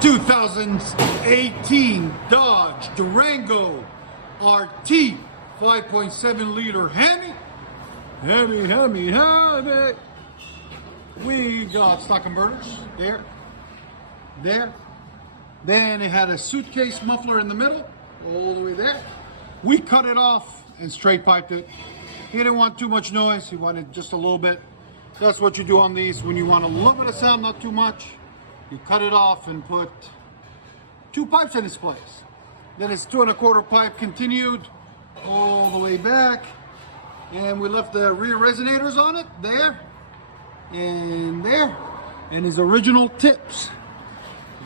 2018 Dodge Durango RT 5.7 liter HEMI. HEMI. We got stock converters there. Then it had a suitcase muffler in the middle, all the way there. We cut it off and straight piped it. He didn't want too much noise, he wanted just a little bit. That's what you do on these when you want a little bit of sound, not too much. You cut it off and put 2 pipes in its place. Then it's 2 1/4 pipe continued all the way back. And we left the rear resonators on it, there, and there. And his original tips,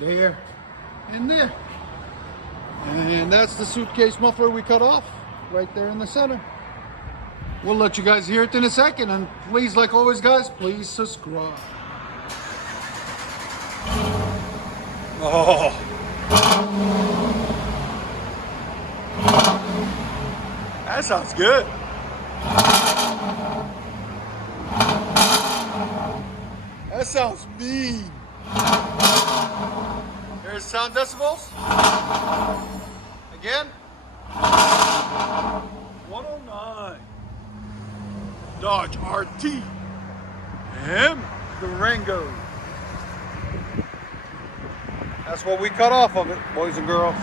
there and there. And that's the suitcase muffler we cut off, right there in the center. We'll let you guys hear it in a second, and please, like always guys, please subscribe. Oh. That sounds good. That sounds mean. There's sound decibels. Again. 109. Dodge RT. Durango. That's what we cut off of it, boys and girls.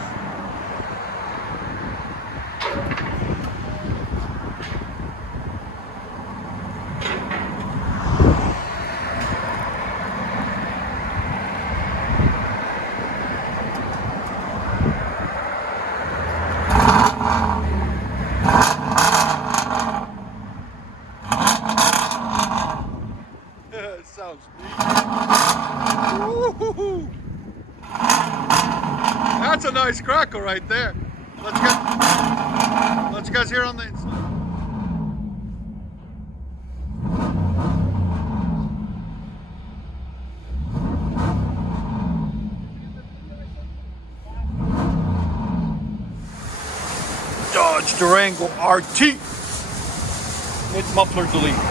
It sounds neat. Woo-hoo-hoo. That's a nice crackle right there. Let's you guys hear on the inside. Dodge Durango RT. It's muffler delete.